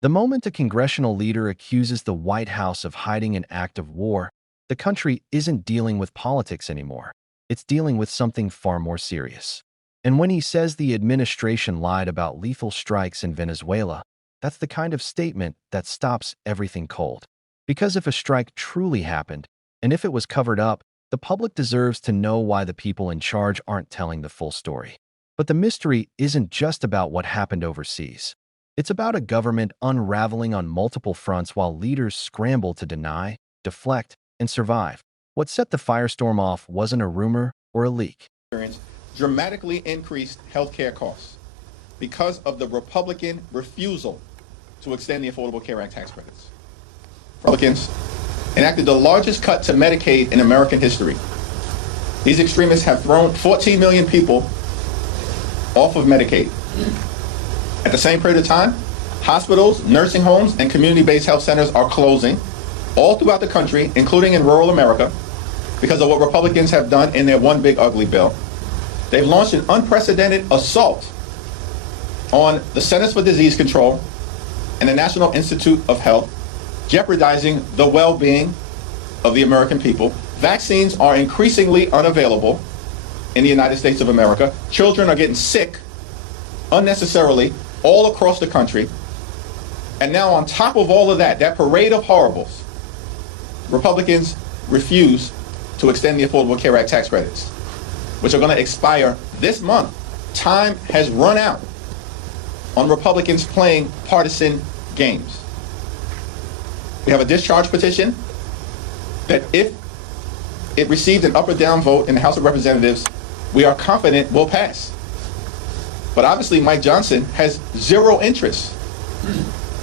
The moment a congressional leader accuses the White House of hiding an act of war, the country isn't dealing with politics anymore. It's dealing with something far more serious. And when he says the administration lied about lethal strikes in Venezuela, that's the kind of statement that stops everything cold. Because if a strike truly happened, and if it was covered up, the public deserves to know why the people in charge aren't telling the full story. But the mystery isn't just about what happened overseas. It's about a government unraveling on multiple fronts while leaders scramble to deny, deflect, and survive. What set the firestorm off wasn't a rumor or a leak. Dramatically increased healthcare costs because of the Republican refusal to extend the Affordable Care Act tax credits. Republicans enacted the largest cut to Medicaid in American history. These extremists have thrown 14 million people off of Medicaid. At the same period of time, hospitals, nursing homes, and community-based health centers are closing all throughout the country, including in rural America, because of what Republicans have done in their one big ugly bill. They've launched an unprecedented assault on the Centers for Disease Control and the National Institute of Health, jeopardizing the well-being of the American people. Vaccines are increasingly unavailable in the United States of America. Children are getting sick unnecessarily all across the country. And now on top of all of that, that parade of horribles, Republicans refuse to extend the Affordable Care Act tax credits, which are going to expire this month. Time has run out on Republicans playing partisan games. We have a discharge petition that if it received an up or down vote in the House of Representatives, we are confident will pass. But obviously Mike Johnson has zero interest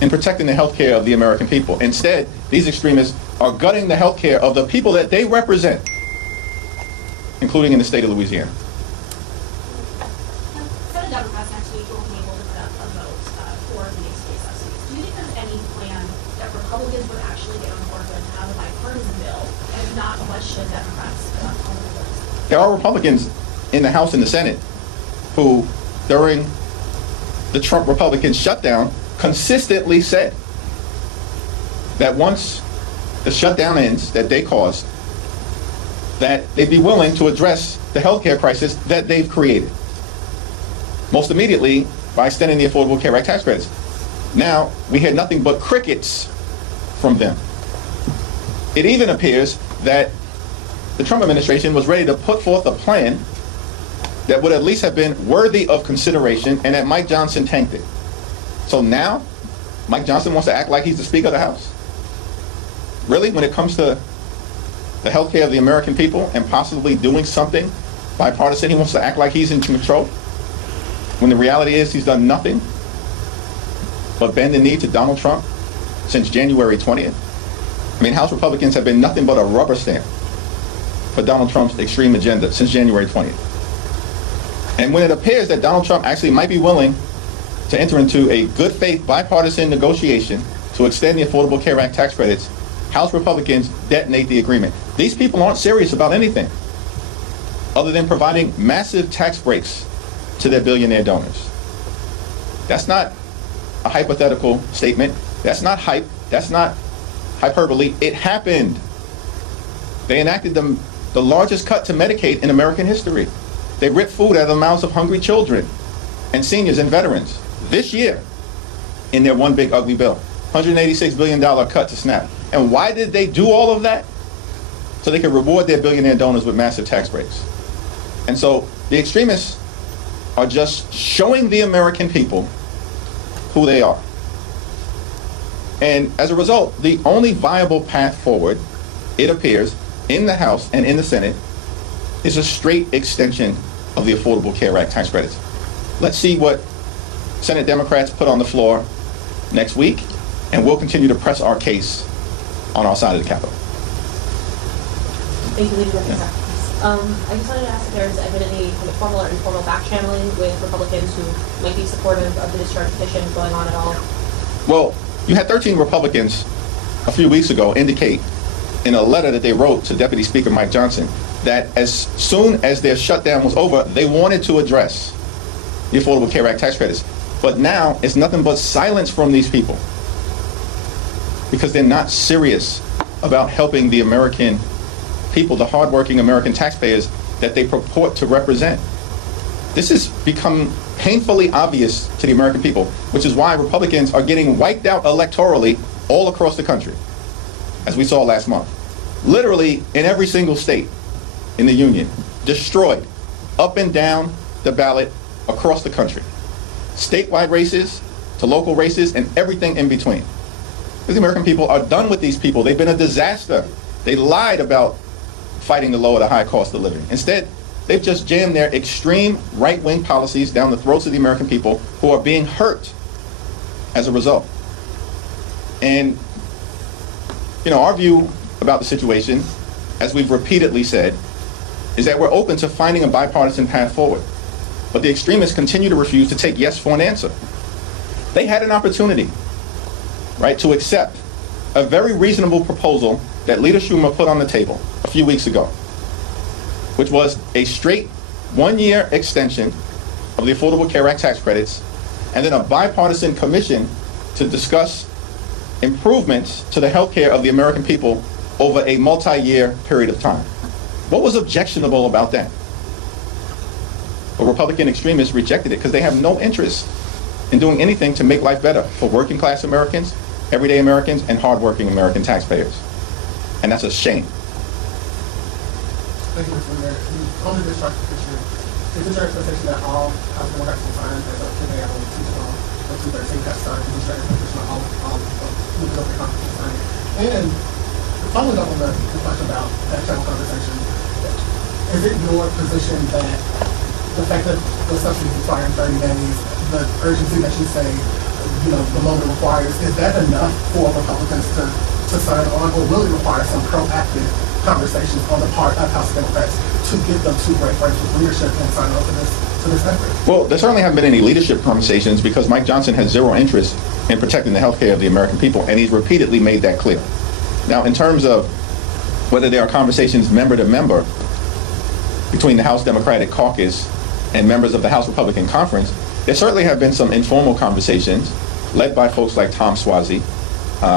in protecting the health care of the American people. Instead, these extremists are gutting the health care of the people that they represent, including in the state of Louisiana. Senate Democrats next week will be able to put up a vote for the state subsidies. Do you think there's any plan that Republicans would actually get on board with to have a bipartisan bill? And if not, what should Democrats put up on the list? There are Republicans in the House and the Senate who, during the Trump Republican shutdown, consistently said that once the shutdown ends that they caused, that they'd be willing to address the healthcare crisis that they've created. Most immediately by extending the Affordable Care Act tax credits. Now, we hear nothing but crickets from them. It even appears that the Trump administration was ready to put forth a plan that would at least have been worthy of consideration, and that Mike Johnson tanked it. So now, Mike Johnson wants to act like he's the Speaker of the House? Really, when it comes to the health care of the American people and possibly doing something bipartisan, he wants to act like he's in control? When the reality is he's done nothing but bend the knee to Donald Trump since January 20th. I mean, House Republicans have been nothing but a rubber stamp for Donald Trump's extreme agenda since January 20th. And when it appears that Donald Trump actually might be willing to enter into a good faith bipartisan negotiation to extend the Affordable Care Act tax credits, House Republicans detonate the agreement. These people aren't serious about anything other than providing massive tax breaks to their billionaire donors. That's not a hypothetical statement. That's not hype. That's not hyperbole. It happened. They enacted the largest cut to Medicaid in American history. They ripped food out of the mouths of hungry children and seniors and veterans this year in their one big ugly bill. $186 billion cut to SNAP. And why did they do all of that? So they could reward their billionaire donors with massive tax breaks. And so the extremists are just showing the American people who they are. And as a result, the only viable path forward, it appears, in the House and in the Senate, is a straight extension of the Affordable Care Act tax credits. Let's see what Senate Democrats put on the floor next week, and we'll continue to press our case on our side of the Capitol. Thank you, Leader Accusations. I just wanted to ask if there's been any kind of formal or informal back channeling with Republicans who might be supportive of the discharge petition going on at all? Well, you had 13 Republicans a few weeks ago indicate in a letter that they wrote to Deputy Speaker Mike Johnson that as soon as their shutdown was over, they wanted to address the Affordable Care Act tax credits. But now it's nothing but silence from these people. because they're not serious about helping the American people, the hardworking American taxpayers that they purport to represent. This has become painfully obvious to the American people, which is why Republicans are getting wiped out electorally all across the country, as we saw last month. Literally in every single state in the union, destroyed up and down the ballot across the country. Statewide races to local races and everything in between. Because the American people are done with these people. They've been a disaster. They lied about fighting the low or the high cost of living. Instead, they've just jammed their extreme right-wing policies down the throats of the American people who are being hurt as a result. And, our view about the situation, as we've repeatedly said, is that we're open to finding a bipartisan path forward. But the extremists continue to refuse to take yes for an answer. They had an opportunity, right, to accept a very reasonable proposal that Leader Schumer put on the table a few weeks ago, which was a straight one-year extension of the Affordable Care Act tax credits, and then a bipartisan commission to discuss improvements to the health care of the American people over a multi-year period of time. What was objectionable about that? But Republican extremists rejected it because they have no interest in doing anything to make life better for working class Americans, everyday Americans, and hardworking American taxpayers. And that's a shame. Thank you, Mr. Mayor. On the discharge petition, is it your expectation that all House Democrats will sign as of today on 2/12 or 2/13 have signed the discharge petition on all leaders of the conference will sign? And following up on the question about that channel conversation, is it your position that the fact that the subsidies expire in 30 days, the urgency that you say, the moment it requires, is that enough for Republicans to sign on, or will it require some proactive conversations on the part of House Democrats to get them to break ranks with leadership and sign on to this effort? Well, there certainly haven't been any leadership conversations because Mike Johnson has zero interest in protecting the health care of the American people, and he's repeatedly made that clear. Now, in terms of whether there are conversations member to member between the House Democratic Caucus and members of the House Republican Conference, there certainly have been some informal conversations led by folks like Tom Suozzi,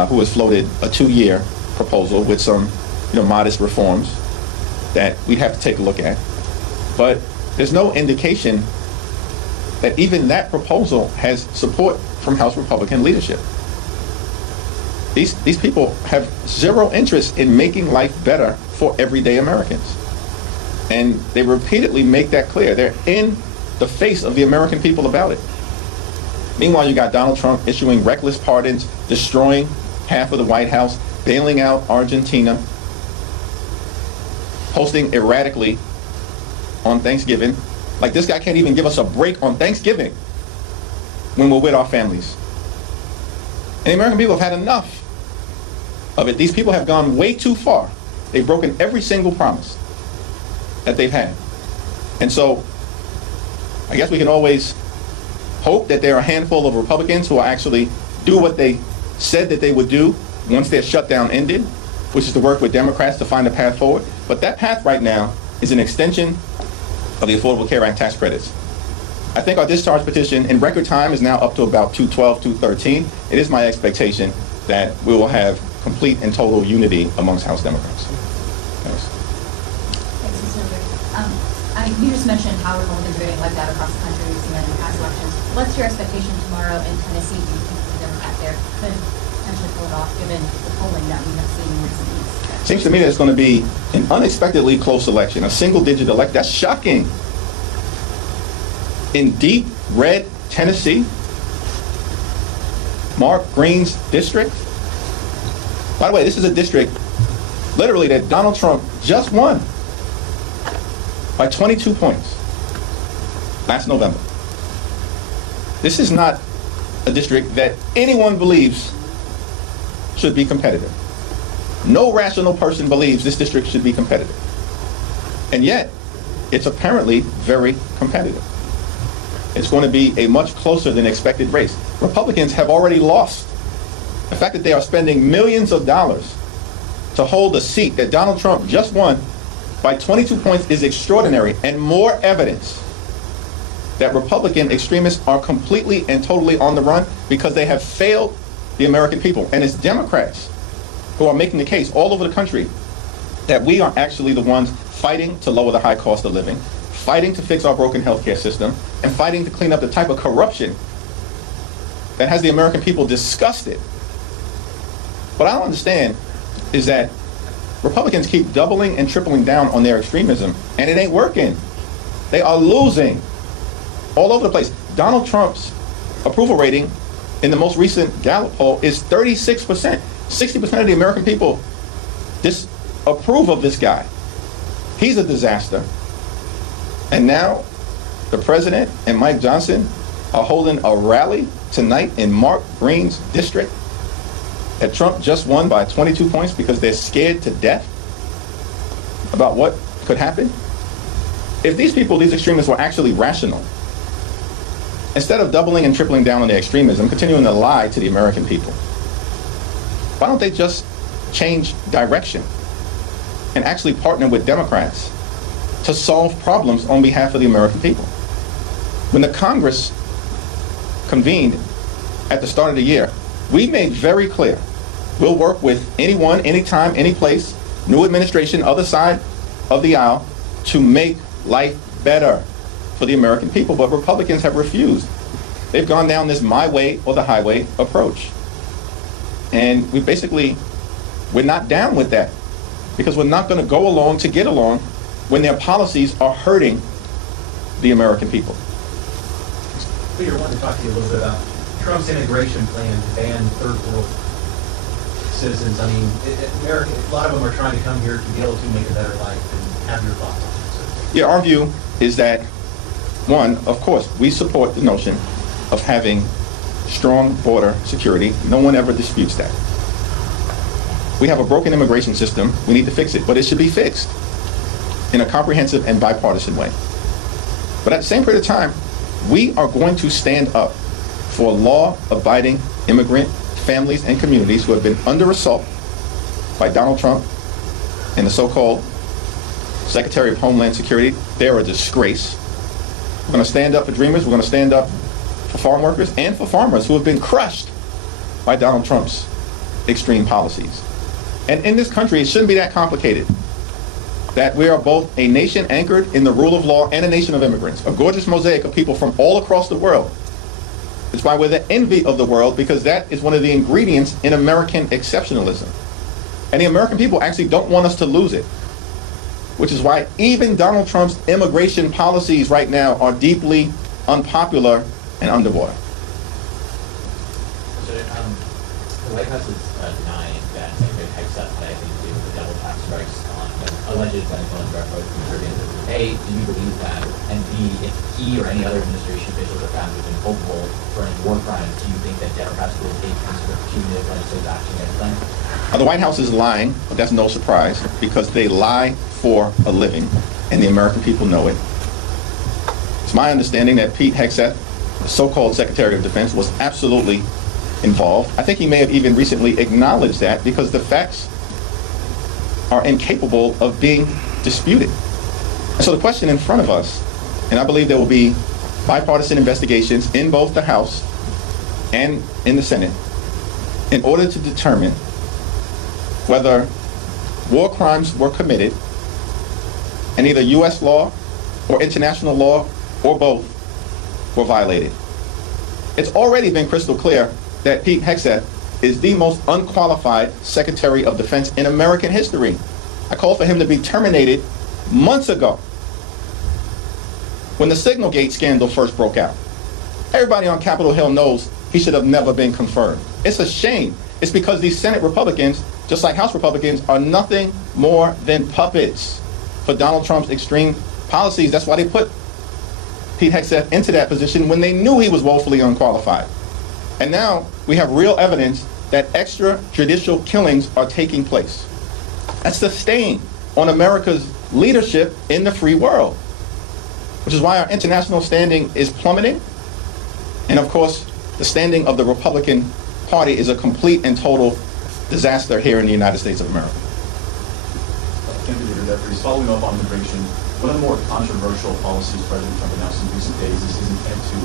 who has floated a 2-year proposal with some modest reforms that we'd have to take a look at. But there's no indication that even that proposal has support from House Republican leadership. These people have zero interest in making life better for everyday Americans. And they repeatedly make that clear. They're in the face of the American people about it. Meanwhile, you got Donald Trump issuing reckless pardons, destroying half of the White House, bailing out Argentina, posting erratically on Thanksgiving. Like, this guy can't even give us a break on Thanksgiving when we're with our families. And the American people have had enough of it. These people have gone way too far. They've broken every single promise that they've had. And so I guess we can always hope that there are a handful of Republicans who will actually do what they said that they would do once their shutdown ended, which is to work with Democrats to find a path forward. But that path right now is an extension of the Affordable Care Act tax credits. I think our discharge petition in record time is now up to about 212, 213. It is my expectation that we will have complete and total unity amongst House Democrats. Thanks. Thanks, Mr. Senator. You just mentioned how Republicans are getting wiped out across the country. We've seen that in past elections. What's your expectation tomorrow in Tennessee? Do you think the Democrat there could potentially pull it off, given the polling that we have seen in recent weeks? Seems to me that it's going to be an unexpectedly close election, a single-digit election. That's shocking. In deep red Tennessee, Mark Green's district. By the way, this is a district literally that Donald Trump just won by 22 points last November. This is not a district that anyone believes should be competitive. No rational person believes this district should be competitive. And yet, it's apparently very competitive. It's going to be a much closer than expected race. Republicans have already lost. The fact that they are spending millions of dollars to hold a seat that Donald Trump just won by 22 points is extraordinary, and more evidence that Republican extremists are completely and totally on the run because they have failed the American people. And it's Democrats who are making the case all over the country that we are actually the ones fighting to lower the high cost of living, fighting to fix our broken healthcare system, and fighting to clean up the type of corruption that has the American people disgusted. What I don't understand is that Republicans keep doubling and tripling down on their extremism, and it ain't working. They are losing all over the place. Donald Trump's approval rating in the most recent Gallup poll is 36%. 60% of the American people disapprove of this guy. He's a disaster. And now the president and Mike Johnson are holding a rally tonight in Mark Green's district that Trump just won by 22 points because they're scared to death about what could happen. If these people, these extremists, were actually rational, instead of doubling and tripling down on their extremism, continuing to lie to the American people, why don't they just change direction and actually partner with Democrats to solve problems on behalf of the American people? When the Congress convened at the start of the year, we made very clear we'll work with anyone, anytime, any place, new administration, other side of the aisle, to make life better for the American people. But Republicans have refused. They've gone down this my way or the highway approach. And we're not down with that, because we're not going to go along to get along when their policies are hurting the American people. Peter, I wanted to talk to you a little bit about Trump's immigration plan to ban third world citizens. I mean, America, a lot of them are trying to come here to be able to make a better life, and have your thoughts on it. Yeah, our view is that, one, of course, we support the notion of having strong border security. No one ever disputes that. We have a broken immigration system. We need to fix it, but it should be fixed in a comprehensive and bipartisan way. But at the same period of time, we are going to stand up for law-abiding immigrant families and communities who have been under assault by Donald Trump and the so-called Secretary of Homeland Security. They're a disgrace. We're going to stand up for dreamers. We're going to stand up for farm workers and for farmers who have been crushed by Donald Trump's extreme policies. And in this country, it shouldn't be that complicated, that we are both a nation anchored in the rule of law and a nation of immigrants, a gorgeous mosaic of people from all across the world. It's why we're the envy of the world, because that is one of the ingredients in American exceptionalism. And the American people actually don't want us to lose it, which is why even Donald Trump's immigration policies right now are deeply unpopular and underwater. So, the White House is denying that Secretary Hegseth had anything to do with the double tax strikes on alleged Venezuelan drug from Caribbean. A, do you believe that? And B, if he or any other administration officials are found to have been culpable for any war crimes, do you think that Democrats will take some sort of punitive legislative action against them? The White House is lying, but that's no surprise, because they lie for a living, and the American people know it. It's my understanding that Pete Hegseth, the so-called Secretary of Defense, was absolutely involved. I think he may have even recently acknowledged that, because the facts are incapable of being disputed. And so the question in front of us, and I believe there will be bipartisan investigations in both the House and in the Senate, in order to determine whether war crimes were committed and either U.S. law or international law or both were violated. It's already been crystal clear that Pete Hegseth is the most unqualified Secretary of Defense in American history. I called for him to be terminated months ago, when the Signalgate scandal first broke out. Everybody on Capitol Hill knows he should have never been confirmed. It's a shame. It's because these Senate Republicans, just like House Republicans, are nothing more than puppets for Donald Trump's extreme policies. That's why they put Pete Hegseth into that position when they knew he was woefully unqualified. And now we have real evidence that extrajudicial killings are taking place. That's the stain on America's leadership in the free world, which is why our international standing is plummeting. And of course, the standing of the Republican Party is a complete and total disaster here in the United States of America. Thank you, Jeffries. Following up on immigration, one of the more controversial policies President Trump announced in recent days is his intent to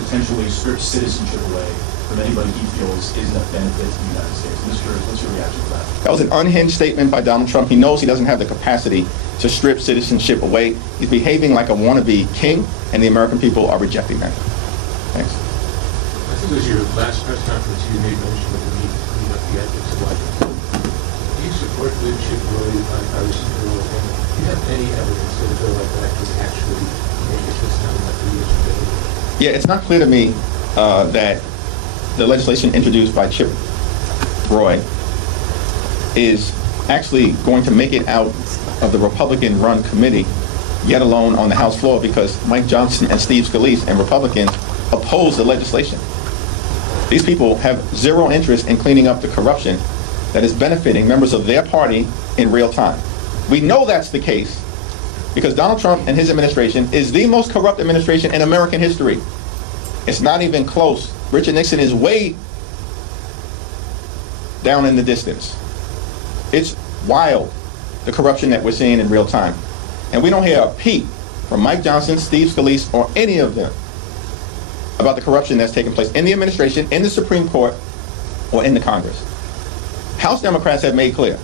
potentially strip citizenship away from anybody he feels isn't a benefit to the United States. I'm just curious, what's your reaction to that? That was an unhinged statement by Donald Trump. He knows he doesn't have the capacity to strip citizenship away. He's behaving like a wannabe king, and the American people are rejecting that. Thanks. I think it was your last press conference you made mention of the need to clean up the ethics of Washington. Do you support leadership really bipartisan bill? And do you have any evidence that a bill like that could actually make a system like the leadership? Yeah, it's not clear to me that the legislation introduced by Chip Roy is actually going to make it out of the Republican-run committee, yet alone on the House floor, because Mike Johnson and Steve Scalise and Republicans oppose the legislation. These people have zero interest in cleaning up the corruption that is benefiting members of their party in real time. We know that's the case because Donald Trump and his administration is the most corrupt administration in American history. It's not even close. Richard Nixon is way down in the distance. It's wild, the corruption that we're seeing in real time. And we don't hear a peep from Mike Johnson, Steve Scalise, or any of them about the corruption that's taking place in the administration, in the Supreme Court, or in the Congress. House Democrats have made clear,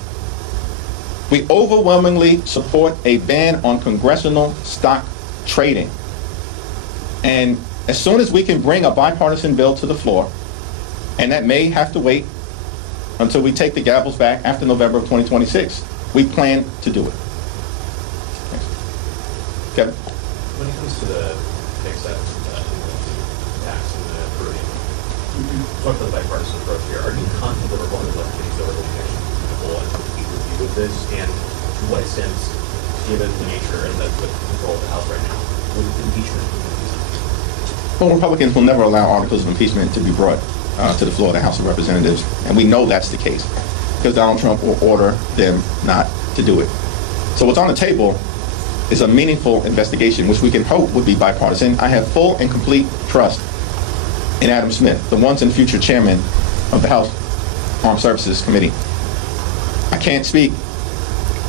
we overwhelmingly support a ban on congressional stock trading. And as soon as we can bring a bipartisan bill to the floor, and that may have to wait until we take the gavels back after November of 2026, we plan to do it. Thanks. Kevin? When it comes to the Hegseth tax and the Peruvian, you talked about the bipartisan approach here. Are you confident that one of the committees that are looking at full and complete review of this? And to what extent, given the nature and the control of the House right now, would impeachment be something? Well, Republicans will never allow articles of impeachment to be brought to the floor of the House of Representatives, and we know that's the case because Donald Trump will order them not to do it. So what's on the table is a meaningful investigation, which we can hope would be bipartisan. I have full and complete trust in Adam Smith, the once and future chairman of the House Armed Services Committee. I can't speak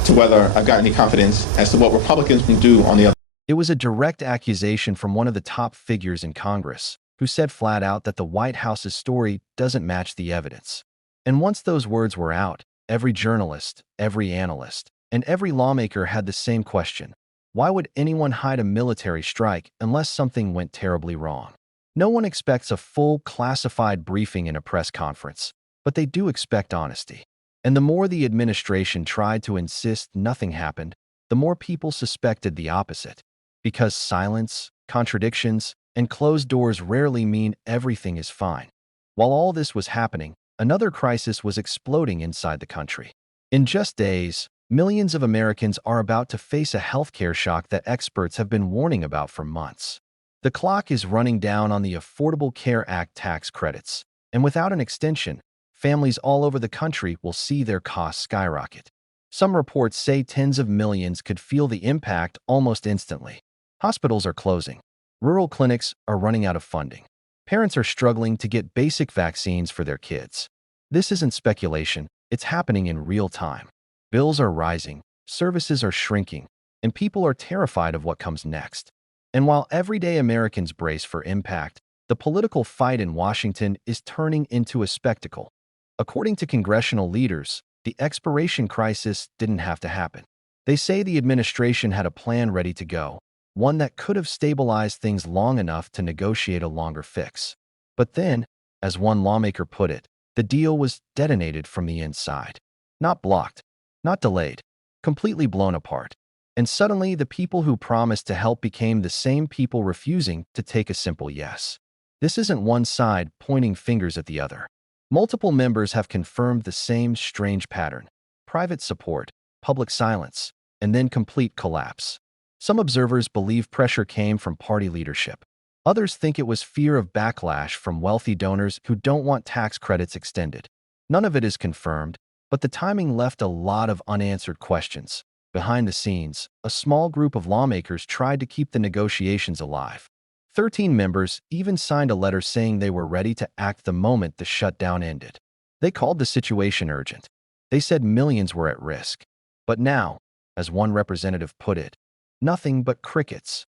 to whether I've got any confidence as to what Republicans can do on the other. It was a direct accusation from one of the top figures in Congress, who said flat out that the White House's story doesn't match the evidence. And once those words were out, every journalist, every analyst, and every lawmaker had the same question. Why would anyone hide a military strike unless something went terribly wrong? No one expects a full, classified briefing in a press conference, but they do expect honesty. And the more the administration tried to insist nothing happened, the more people suspected the opposite. Because silence, contradictions, and closed doors rarely mean everything is fine. While all this was happening, another crisis was exploding inside the country. In just days, millions of Americans are about to face a healthcare shock that experts have been warning about for months. The clock is running down on the Affordable Care Act tax credits, and without an extension, families all over the country will see their costs skyrocket. Some reports say tens of millions could feel the impact almost instantly. Hospitals are closing. Rural clinics are running out of funding. Parents are struggling to get basic vaccines for their kids. This isn't speculation, it's happening in real time. Bills are rising, services are shrinking, and people are terrified of what comes next. And while everyday Americans brace for impact, the political fight in Washington is turning into a spectacle. According to congressional leaders, the expiration crisis didn't have to happen. They say the administration had a plan ready to go, one that could have stabilized things long enough to negotiate a longer fix. But then, as one lawmaker put it, the deal was detonated from the inside. Not blocked, not delayed, completely blown apart. And suddenly, the people who promised to help became the same people refusing to take a simple yes. This isn't one side pointing fingers at the other. Multiple members have confirmed the same strange pattern: private support, public silence, and then complete collapse. Some observers believe pressure came from party leadership. Others think it was fear of backlash from wealthy donors who don't want tax credits extended. None of it is confirmed, but the timing left a lot of unanswered questions. Behind the scenes, a small group of lawmakers tried to keep the negotiations alive. 13 members even signed a letter saying they were ready to act the moment the shutdown ended. They called the situation urgent. They said millions were at risk. But now, as one representative put it, nothing but crickets.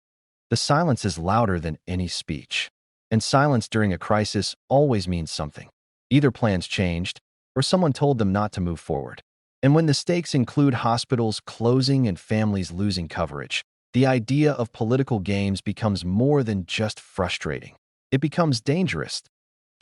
The silence is louder than any speech. And silence during a crisis always means something. Either plans changed, or someone told them not to move forward. And when the stakes include hospitals closing and families losing coverage, the idea of political games becomes more than just frustrating. It becomes dangerous.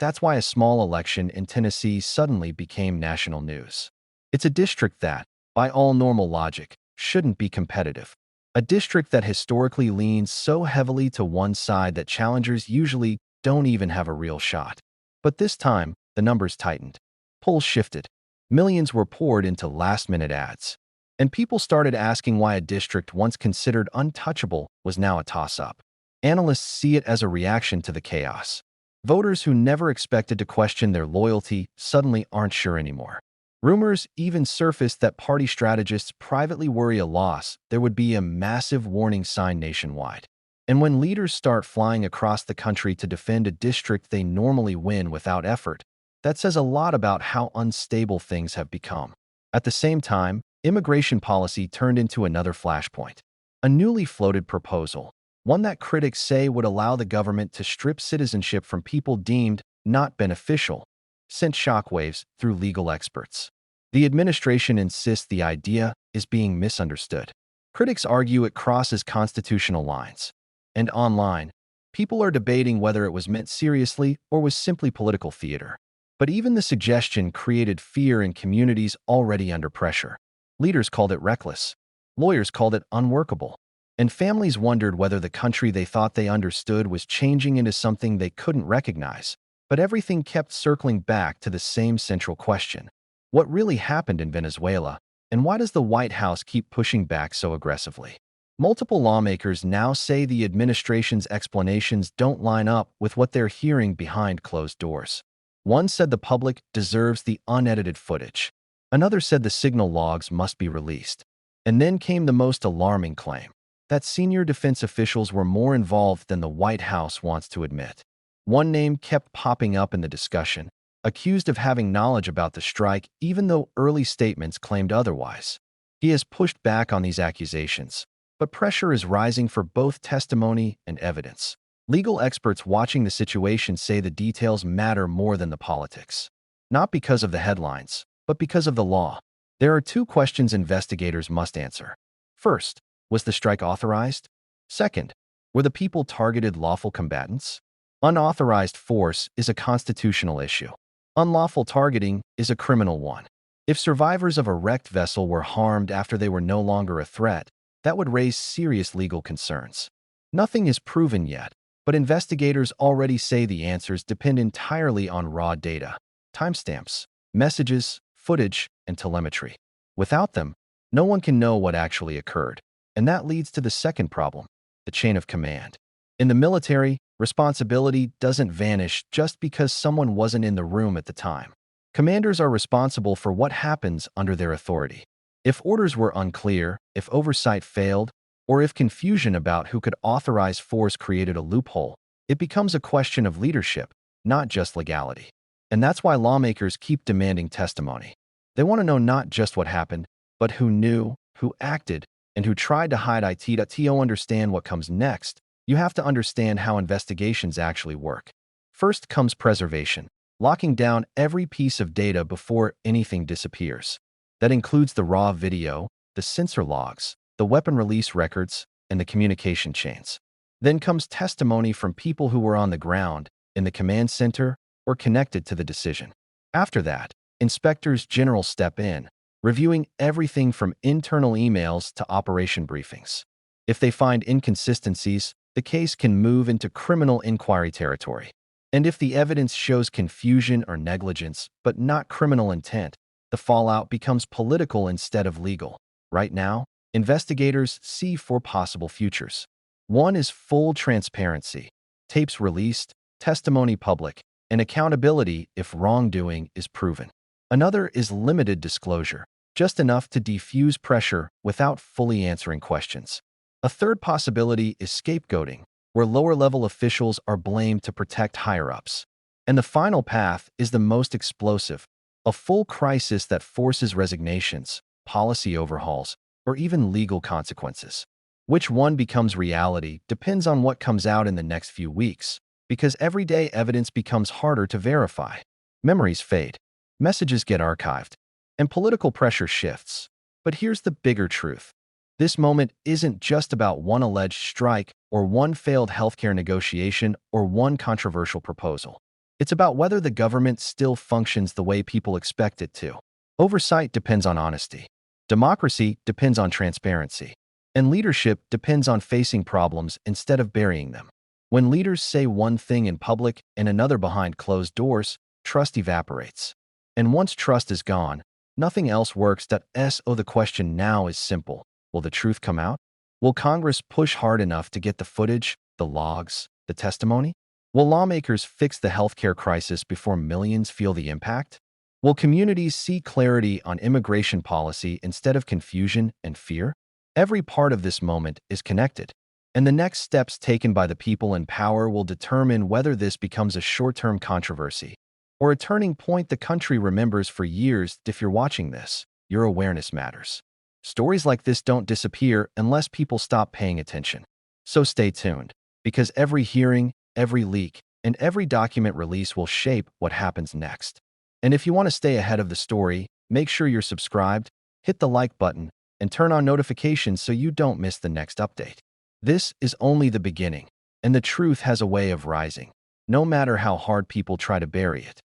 That's why a small election in Tennessee suddenly became national news. It's a district that, by all normal logic, shouldn't be competitive. A district that historically leans so heavily to one side that challengers usually don't even have a real shot. But this time, the numbers tightened. Polls shifted. Millions were poured into last-minute ads. And people started asking why a district once considered untouchable was now a toss-up. Analysts see it as a reaction to the chaos. Voters who never expected to question their loyalty suddenly aren't sure anymore. Rumors even surfaced that party strategists privately worry a loss there would be a massive warning sign nationwide. And when leaders start flying across the country to defend a district they normally win without effort, that says a lot about how unstable things have become. At the same time, immigration policy turned into another flashpoint. A newly floated proposal, one that critics say would allow the government to strip citizenship from people deemed not beneficial, sent shockwaves through legal experts. The administration insists the idea is being misunderstood. Critics argue it crosses constitutional lines. And online, people are debating whether it was meant seriously or was simply political theater. But even the suggestion created fear in communities already under pressure. Leaders called it reckless. Lawyers called it unworkable. And families wondered whether the country they thought they understood was changing into something they couldn't recognize. But everything kept circling back to the same central question. What really happened in Venezuela, and why does the White House keep pushing back so aggressively? Multiple lawmakers now say the administration's explanations don't line up with what they're hearing behind closed doors. One said the public deserves the unedited footage. Another said the signal logs must be released. And then came the most alarming claim, that senior defense officials were more involved than the White House wants to admit. One name kept popping up in the discussion, accused of having knowledge about the strike even though early statements claimed otherwise. He has pushed back on these accusations, but pressure is rising for both testimony and evidence. Legal experts watching the situation say the details matter more than the politics. Not because of the headlines, but because of the law. There are two questions investigators must answer. First, was the strike authorized? Second, were the people targeted lawful combatants? Unauthorized force is a constitutional issue. Unlawful targeting is a criminal one. If survivors of a wrecked vessel were harmed after they were no longer a threat, that would raise serious legal concerns. Nothing is proven yet, but investigators already say the answers depend entirely on raw data, timestamps, messages, footage, and telemetry. Without them, no one can know what actually occurred. And that leads to the second problem, the chain of command. In the military, responsibility doesn't vanish just because someone wasn't in the room at the time. Commanders are responsible for what happens under their authority. If orders were unclear, if oversight failed, or if confusion about who could authorize force created a loophole, it becomes a question of leadership, not just legality. And that's why lawmakers keep demanding testimony. They want to know not just what happened, but who knew, who acted, and who tried to hide it. To understand what comes next, you have to understand how investigations actually work. First comes preservation, locking down every piece of data before anything disappears. That includes the raw video, the sensor logs, the weapon release records, and the communication chains. Then comes testimony from people who were on the ground, in the command center, or connected to the decision. After that, inspectors general step in, reviewing everything from internal emails to operation briefings. If they find inconsistencies, the case can move into criminal inquiry territory. And if the evidence shows confusion or negligence, but not criminal intent, the fallout becomes political instead of legal. Right now, investigators see four possible futures. One is full transparency, tapes released, testimony public, and accountability if wrongdoing is proven. Another is limited disclosure, just enough to defuse pressure without fully answering questions. A third possibility is scapegoating, where lower-level officials are blamed to protect higher-ups. And the final path is the most explosive, a full crisis that forces resignations, policy overhauls, or even legal consequences. Which one becomes reality depends on what comes out in the next few weeks, because everyday evidence becomes harder to verify. Memories fade, messages get archived, and political pressure shifts. But here's the bigger truth. This moment isn't just about one alleged strike or one failed healthcare negotiation or one controversial proposal. It's about whether the government still functions the way people expect it to. Oversight depends on honesty. Democracy depends on transparency. And leadership depends on facing problems instead of burying them. When leaders say one thing in public and another behind closed doors, trust evaporates. And once trust is gone, nothing else works. The question now is simple. Will the truth come out? Will Congress push hard enough to get the footage, the logs, the testimony? Will lawmakers fix the healthcare crisis before millions feel the impact? Will communities see clarity on immigration policy instead of confusion and fear? Every part of this moment is connected, and the next steps taken by the people in power will determine whether this becomes a short-term controversy or a turning point the country remembers for years. If you're watching this, your awareness matters. Stories like this don't disappear unless people stop paying attention. So stay tuned, because every hearing, every leak, and every document release will shape what happens next. And if you want to stay ahead of the story, make sure you're subscribed, hit the like button, and turn on notifications so you don't miss the next update. This is only the beginning, and the truth has a way of rising, no matter how hard people try to bury it.